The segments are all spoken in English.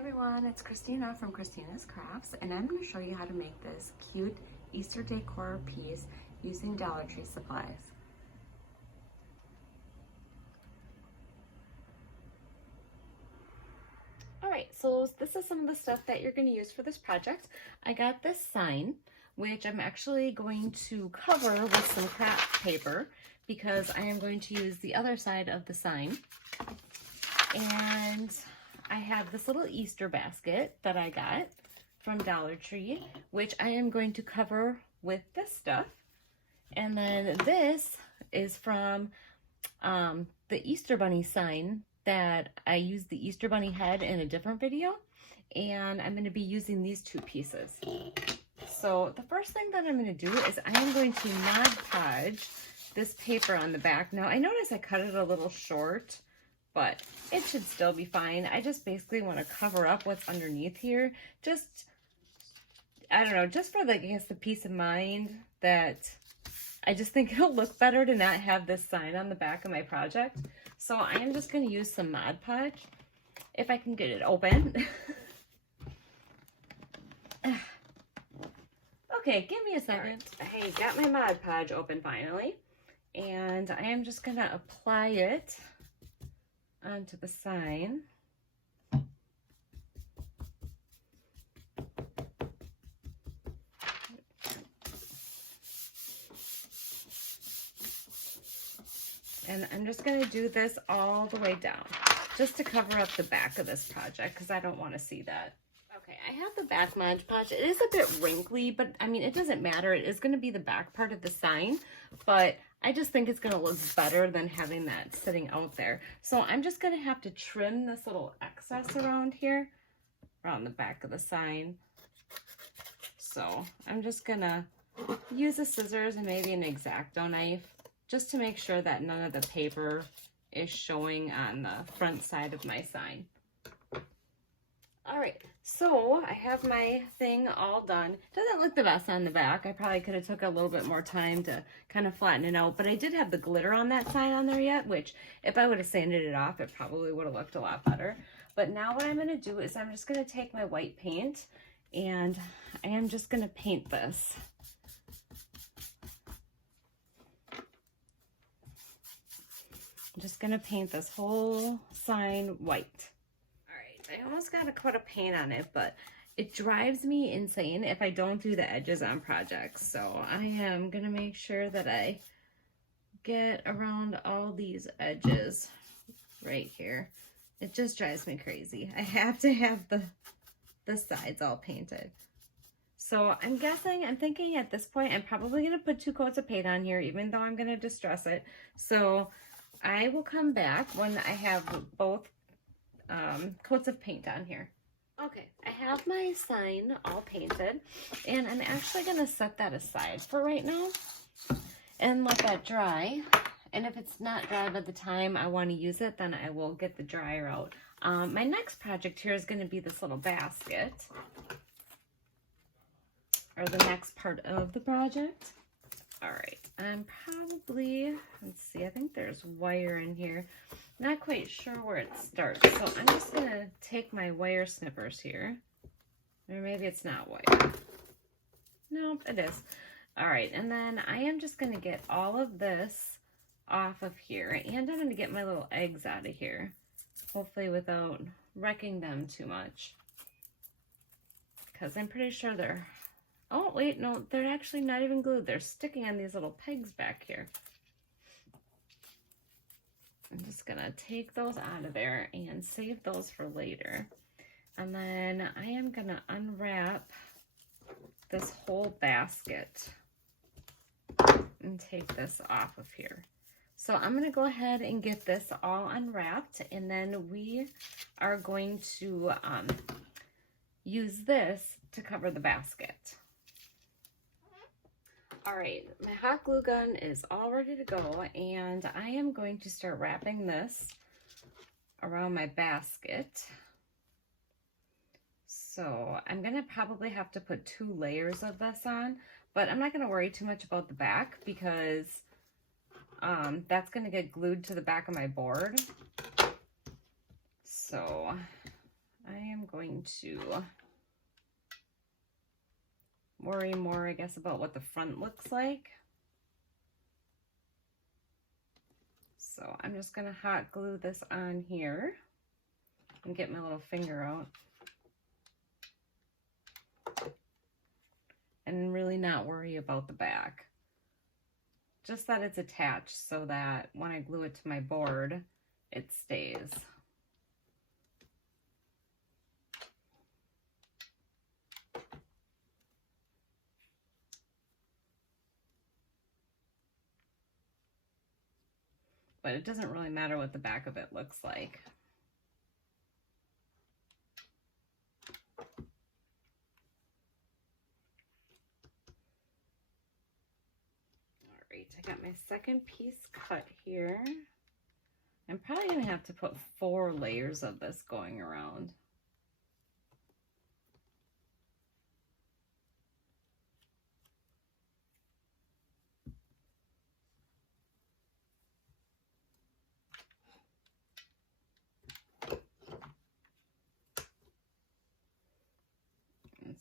Everyone, it's Christina from Christina's Crafts, and I'm going to show you how to make this cute Easter decor piece using Dollar Tree supplies. Alright, so this is some of the stuff that you're going to use for this project. I got this sign, which I'm actually going to cover with some Krafts paper because I am going to use the other side of the sign. And I have this little Easter basket that I got from Dollar Tree, which I am going to cover with this stuff. And then this is from the Easter Bunny sign that I used the Easter Bunny head in a different video. And I'm going to be using these two pieces. So the first thing that I'm going to do is I am going to Mod Podge this paper on the back. Now I notice I cut it a little short, but it should still be fine. I just basically want to cover up what's underneath here. Just, I don't know, just for the, I guess, the peace of mind that I just think it'll look better to not have this sign on the back of my project. So I am just going to use some Mod Podge, if I can get it open. Okay, give me a second. Right. I got my Mod Podge open finally. And I am just going to apply it onto the sign. And I'm just going to do this all the way down, just to cover up the back of this project, because I don't want to see that. Okay, I have the back Mod Podge. It is a bit wrinkly, but I mean, it doesn't matter. It is going to be the back part of the sign, but I just think it's going to look better than having that sitting out there. So I'm just going to have to trim this little excess around here, around the back of the sign. So I'm just going to use the scissors and maybe an X-Acto knife just to make sure that none of the paper is showing on the front side of my sign. All right, so I have my thing all done. Doesn't look the best on the back. I probably could have took a little bit more time to kind of flatten it out, but I did have the glitter on that sign on there yet, which if I would have sanded it off, it probably would have looked a lot better. But now what I'm gonna do is I'm just gonna take my white paint and I am just gonna paint this. I'm just gonna paint this whole sign white. I almost got a coat of paint on it, but it drives me insane if I don't do the edges on projects. So I am going to make sure that I get around all these edges right here. It just drives me crazy. I have to have the sides all painted. So I'm thinking at this point, I'm probably going to put 2 coats of paint on here, even though I'm going to distress it. So I will come back when I have both coats of paint on here. Okay, I have my sign all painted, and I'm actually going to set that aside for right now and let that dry. And if it's not dry by the time I want to use it, then I will get the dryer out. My next project here is going to be this little basket, or the next part of the project. All right, I'm probably, let's see, I think there's wire in here. Not quite sure where it starts, so I'm just going to take my wire snippers here. Or maybe it's not wire. Nope, it is. All right, and then I am just going to get all of this off of here, and I'm going to get my little eggs out of here, hopefully without wrecking them too much. Because I'm pretty sure they're... Oh, wait, no, they're actually not even glued. They're sticking on these little pegs back here. I'm just going to take those out of there and save those for later. And then I am going to unwrap this whole basket and take this off of here. So I'm going to go ahead and get this all unwrapped, and then we are going to use this to cover the basket. All right, my hot glue gun is all ready to go, and I am going to start wrapping this around my basket. So I'm gonna probably have to put 2 layers of this on, but I'm not gonna worry too much about the back because that's gonna get glued to the back of my board. So I am going going to worry more, I guess, about what the front looks like. So I'm just going to hot glue this on here and get my little finger out. And really not worry about the back. Just that it's attached so that when I glue it to my board, it stays. But it doesn't really matter what the back of it looks like. All right, I got my second piece cut here. I'm probably gonna have to put 4 layers of this going around.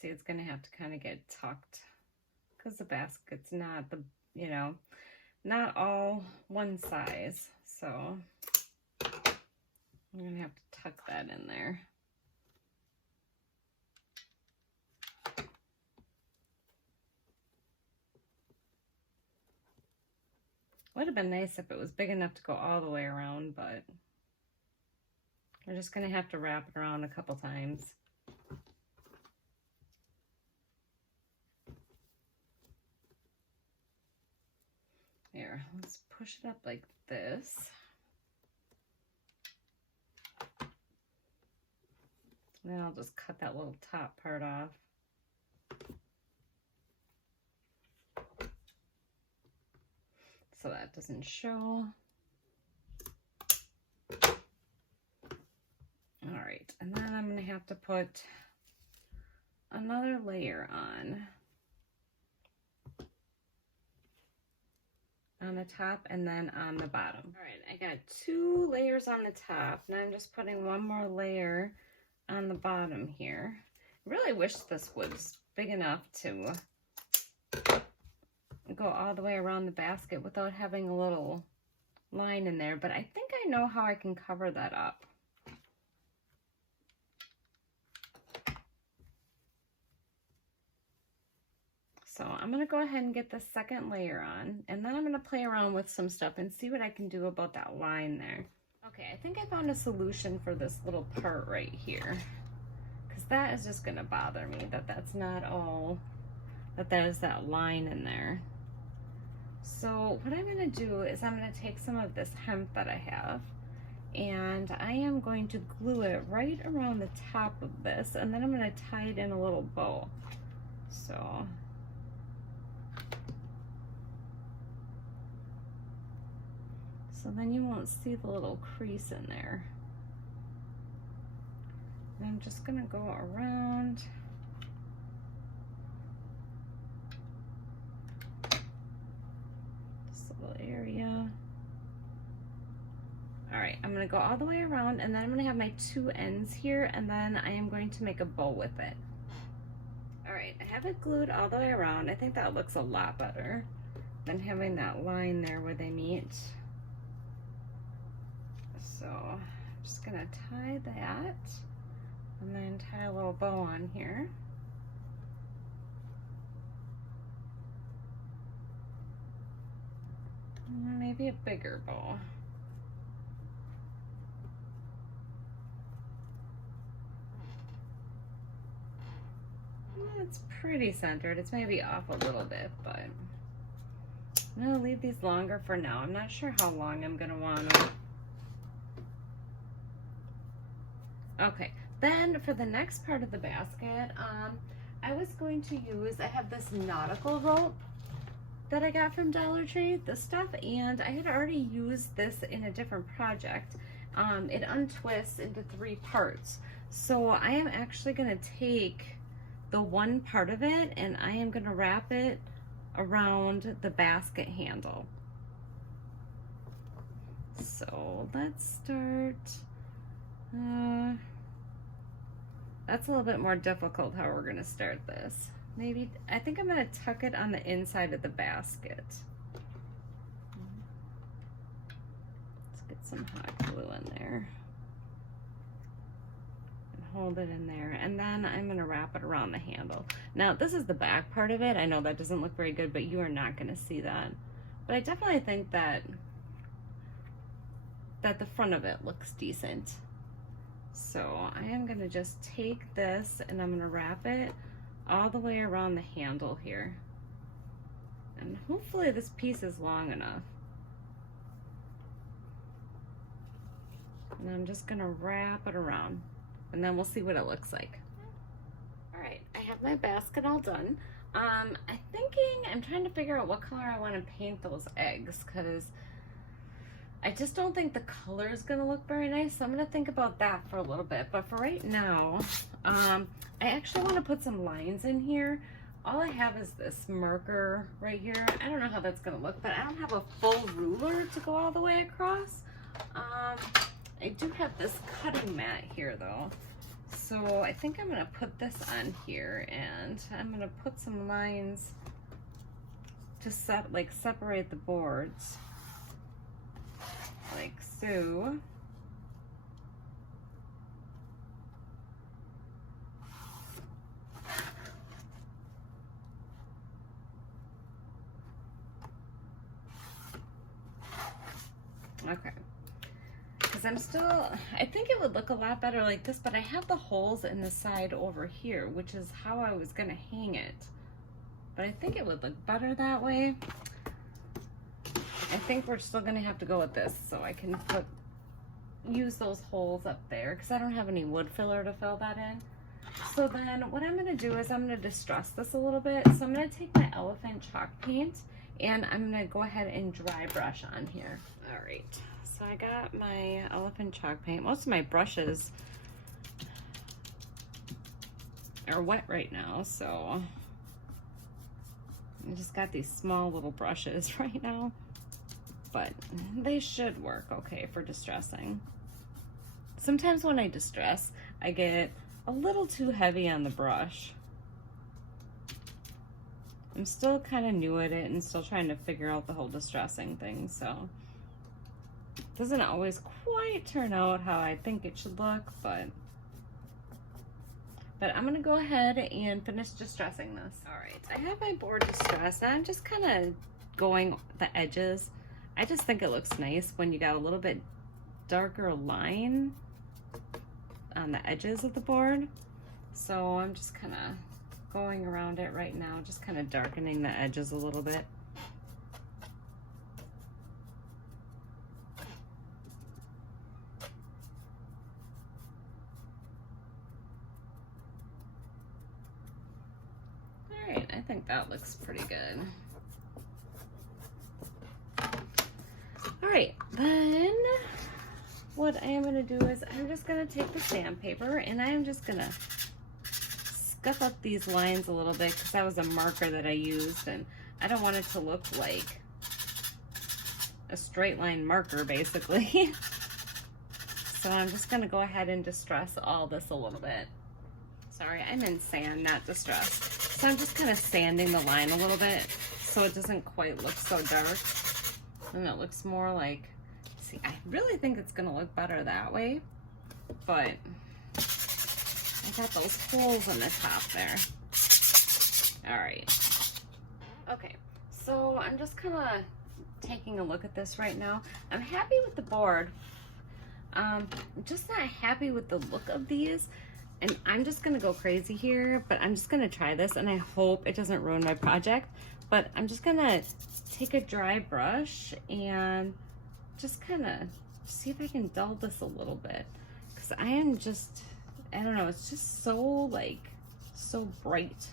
See, it's going to have to kind of get tucked because the basket's not the, you know, not all one size. So I'm going to have to tuck that in there. Would have been nice if it was big enough to go all the way around, but we're just going to have to wrap it around a couple times. Here, let's push it up like this. Then I'll just cut that little top part off. So that doesn't show. All right, and then I'm gonna have to put another layer on the top and then on the bottom. All right, I got 2 layers on the top. Now I'm just putting 1 more layer on the bottom here. I really wish this was big enough to go all the way around the basket without having a little line in there, but I think I know how I can cover that up. So I'm going to go ahead and get the second layer on, and then I'm going to play around with some stuff and see what I can do about that line there. Okay, I think I found a solution for this little part right here, because that is just going to bother me that that's not all, that is that line in there. So what I'm going to do is I'm going to take some of this hemp that I have, and I am going to glue it right around the top of this, and then I'm going to tie it in a little bow. So then you won't see the little crease in there. And I'm just gonna go around. This little area. All right, I'm gonna go all the way around, and then I'm gonna have my 2 ends here, and then I am going to make a bow with it. All right, I have it glued all the way around. I think that looks a lot better than having that line there where they meet. So I'm just gonna tie that and then tie a little bow on here. Maybe a bigger bow. It's pretty centered. It's maybe off a little bit, but I'm gonna leave these longer for now. I'm not sure how long I'm gonna want them. Okay, then for the next part of the basket, I was going to use, I have this nautical rope that I got from Dollar Tree, this stuff, and I had already used this in a different project. It untwists into 3 parts. So I am actually gonna take the one part of it and I am gonna wrap it around the basket handle. So let's start That's a little bit more difficult how we're gonna start this. Maybe, I think I'm gonna tuck it on the inside of the basket. Let's get some hot glue in there. And hold it in there. And then I'm gonna wrap it around the handle. Now, this is the back part of it. I know that doesn't look very good, but you are not gonna see that. But I definitely think that the front of it looks decent. So I am gonna just take this and I'm gonna wrap it all the way around the handle here. And hopefully this piece is long enough. And I'm just gonna wrap it around and then we'll see what it looks like. All right, I have my basket all done. I'm trying to figure out what color I want to paint those eggs, because I just don't think the color is going to look very nice. So I'm going to think about that for a little bit. But for right now, I actually want to put some lines in here. All I have is this marker right here. I don't know how that's going to look, but I don't have a full ruler to go all the way across. I do have this cutting mat here though. So I think I'm going to put this on here and I'm going to put some lines to separate the boards. Like so. Okay. Because I think it would look a lot better like this, but I have the holes in the side over here, which is how I was going to hang it. But I think it would look better that way. I think we're still going to have to go with this, so I can use those holes up there because I don't have any wood filler to fill that in. So then what I'm going to do is I'm going to distress this a little bit. So I'm going to take my elephant chalk paint and I'm going to go ahead and dry brush on here. All right, so I got my elephant chalk paint. Most of my brushes are wet right now, so I just got these small little brushes right now. But they should work okay for distressing. Sometimes when I distress, I get a little too heavy on the brush. I'm still kind of new at it and still trying to figure out the whole distressing thing, so it doesn't always quite turn out how I think it should look, but I'm gonna go ahead and finish distressing this. All right, I have my board distressed and I'm just kind of going the edges. I just think it looks nice when you got a little bit darker line on the edges of the board. So I'm just kind of going around it right now, just kind of darkening the edges a little bit. All right, I think that looks pretty good. All right, then what I am going to do is I'm just going to take the sandpaper and I'm just going to scuff up these lines a little bit because that was a marker that I used and I don't want it to look like a straight line marker basically. So I'm just going to go ahead and distress all this a little bit. Sorry, I'm in sand, not distress. So I'm just kind of sanding the line a little bit so it doesn't quite look so dark. And it looks more like, see, I really think it's gonna look better that way, but I got those holes in the top there. All right. Okay, so I'm just kind of taking a look at this right now. I'm happy with the board. I'm just not happy with the look of these. And I'm just gonna go crazy here, but I'm just gonna try this and I hope it doesn't ruin my project. But I'm just gonna take a dry brush and just kind of see if I can dull this a little bit. Because I don't know, it's just so so bright.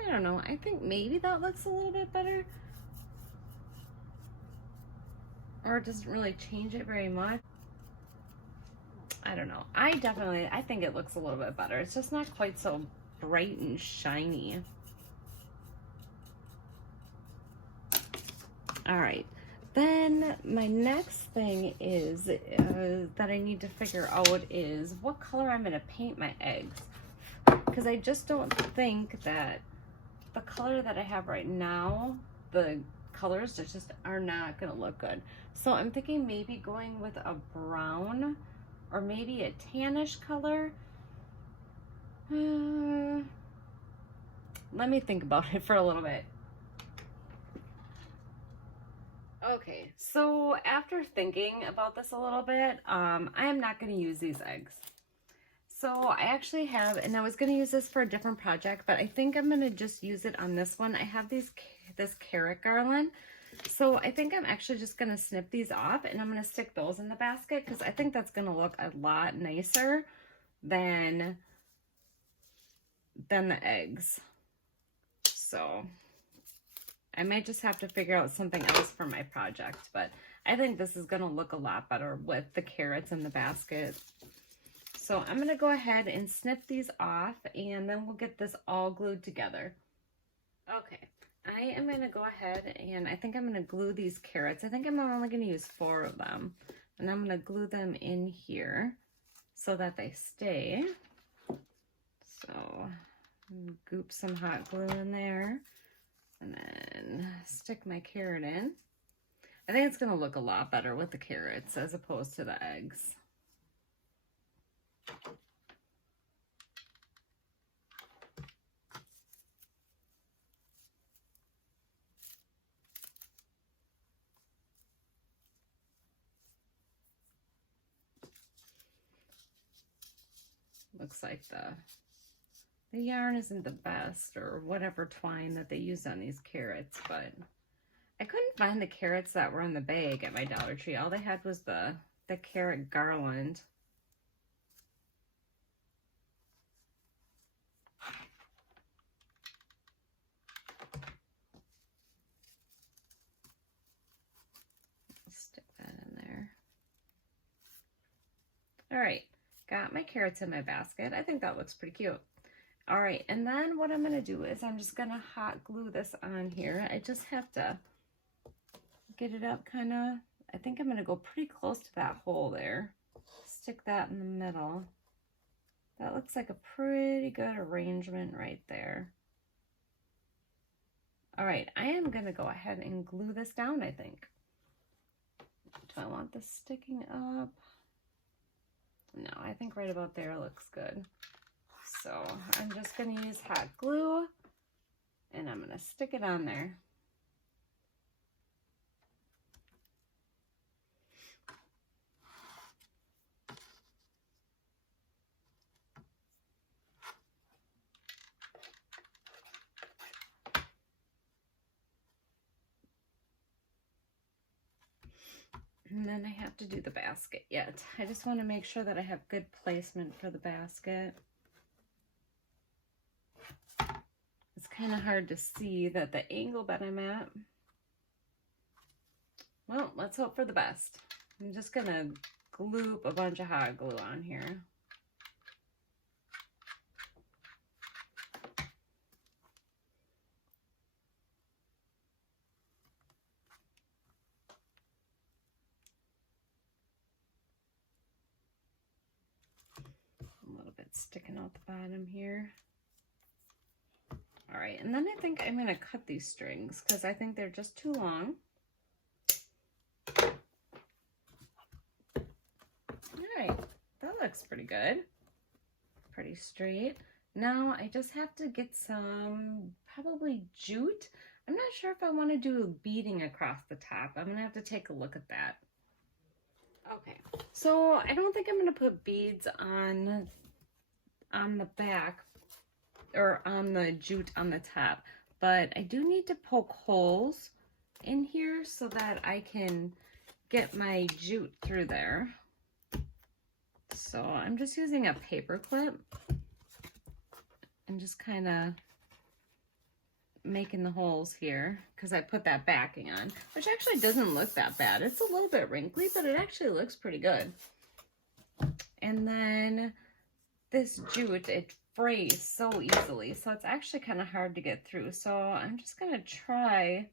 I don't know, I think maybe that looks a little bit better. or it doesn't really change it very much. I don't know. I think it looks a little bit better. It's just not quite so bright and shiny. All right. Then my next thing is that I need to figure out is what color I'm going to paint my eggs. Because I just don't think that the color that I have right now, the colors just are not going to look good. So I'm thinking maybe going with a brown or maybe a tannish color. Let me think about it for a little bit. Okay, so after thinking about this a little bit, I am not going to use these eggs. So I actually have, and I was going to use this for a different project, but I think I'm going to just use it on this one. I have this carrot garland. So I think I'm actually just going to snip these off, and I'm going to stick those in the basket because I think that's going to look a lot nicer than the eggs. So I might just have to figure out something else for my project, but I think this is going to look a lot better with the carrots in the basket. So I'm going to go ahead and snip these off, and then we'll get this all glued together. Okay, I am going to go ahead and I think I'm going to glue these carrots. I think I'm only going to use 4 of them, and I'm going to glue them in here so that they stay. So goop some hot glue in there and then stick my carrot in. I think it's going to look a lot better with the carrots as opposed to the eggs. Looks like the yarn isn't the best, or whatever twine that they use on these carrots, but I couldn't find the carrots that were in the bag at my Dollar Tree. All they had was the carrot garland. Stick that in there. All right, got my carrots in my basket. I think that looks pretty cute. All right, and then what I'm gonna do is I'm just gonna hot glue this on here. I just have to get it up kind of. I think I'm gonna go pretty close to that hole there. Stick that in the middle. That looks like a pretty good arrangement right there. All right, I am gonna go ahead and glue this down, I think. Do I want this sticking up? No, I think right about there looks good. So I'm just going to use hot glue, and I'm going to stick it on there. And then I have to do the basket yet. I just want to make sure that I have good placement for the basket. It's kind of hard to see that the angle that I'm at. Well, let's hope for the best. I'm just going to gloop a bunch of hot glue on here. A little bit sticking out the bottom here. All right, and then I think I'm going to cut these strings because I think they're just too long. All right, that looks pretty good. Pretty straight. Now I just have to get some probably jute. I'm not sure if I want to do beading across the top. I'm going to have to take a look at that. Okay, so I don't think I'm going to put beads on the back or on the jute on the top, but I do need to poke holes in here so that I can get my jute through there. So I'm just using a paper clip and just kind of making the holes here because I put that backing on, which actually doesn't look that bad. It's a little bit wrinkly, but it actually looks pretty good. And then this jute, it frays so easily, so it's actually kind of hard to get through. So I'm just going to try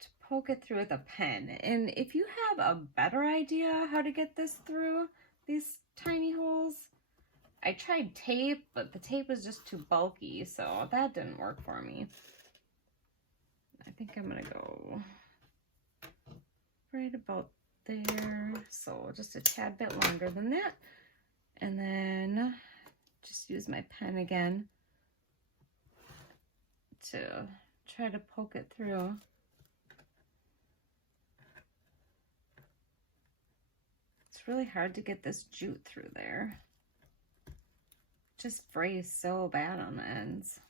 to poke it through with a pen. And if you have a better idea how to get this through these tiny holes, I tried tape, but the tape was just too bulky, so that didn't work for me. I think I'm gonna go right about there, so just a tad bit longer than that. And then just use my pen again to try to poke it through. It's really hard to get this jute through there. Just frays so bad on the ends.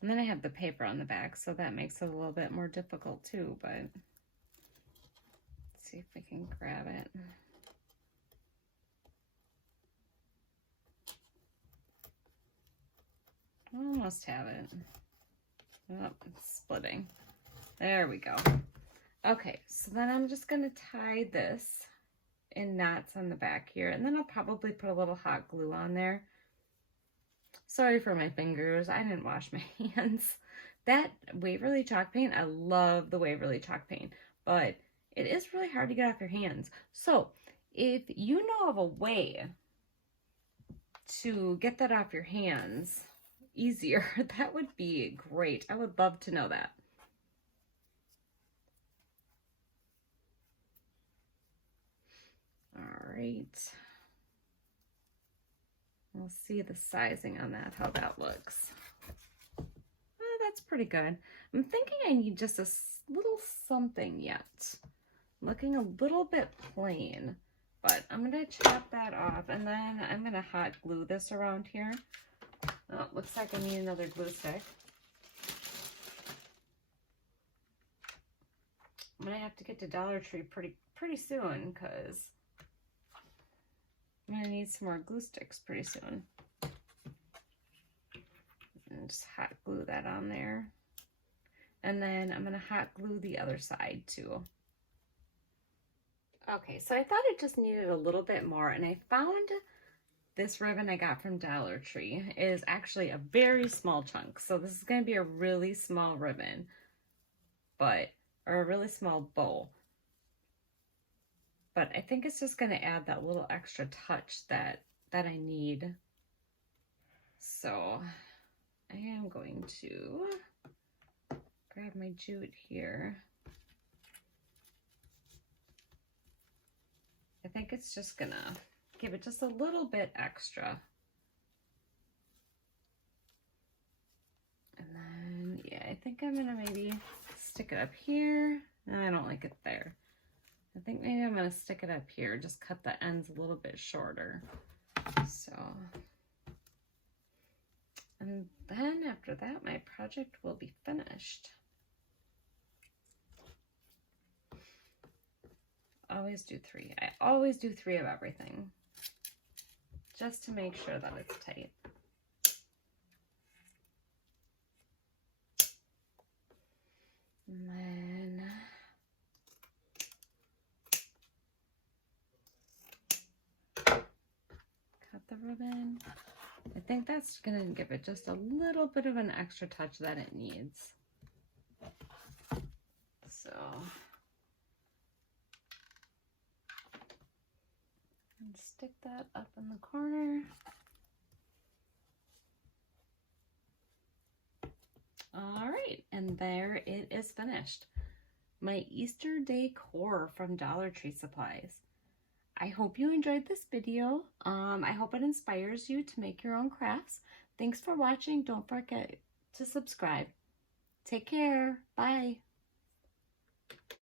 And then I have the paper on the back, so that makes it a little bit more difficult too, but let's see if we can grab it. Almost have it. Oh, it's splitting. There we go. Okay, so then I'm just going to tie this in knots on the back here, and then I'll probably put a little hot glue on there. Sorry for my fingers. I didn't wash my hands. That Waverly chalk paint, I love the Waverly chalk paint, but it is really hard to get off your hands. So if you know of a way to get that off your hands easier, that would be great. I would love to know that. All right. We'll see the sizing on that, how that looks. Oh, that's pretty good. I'm thinking I need just a little something yet. Looking a little bit plain, but I'm going to chop that off, and then I'm going to hot glue this around here. Oh, looks like I need another glue stick. I'm going to have to get to Dollar Tree pretty soon, because I'm going to need some more glue sticks pretty soon. And just hot glue that on there. And then I'm going to hot glue the other side too. Okay, so I thought it just needed a little bit more, and I found this ribbon I got from Dollar Tree is actually a very small chunk. So this is going to be a really small ribbon, or a really small bow. But I think it's just going to add that little extra touch that I need. So I am going to grab my jute here. I think it's just going to give it just a little bit extra. And then, yeah, I think I'm going to maybe stick it up here. No, I don't like it there. I think maybe I'm going to stick it up here, just cut the ends a little bit shorter. So, and then after that, my project will be finished. Always do 3. I always do 3 of everything, just to make sure that it's tight. And then cut the ribbon. I think that's going to give it just a little bit of an extra touch that it needs. So, and stick that up in the corner. All right, and there it is finished. My Easter decor from Dollar Tree Supplies. I hope you enjoyed this video. I hope it inspires you to make your own crafts. Thanks for watching. Don't forget to subscribe. Take care. Bye.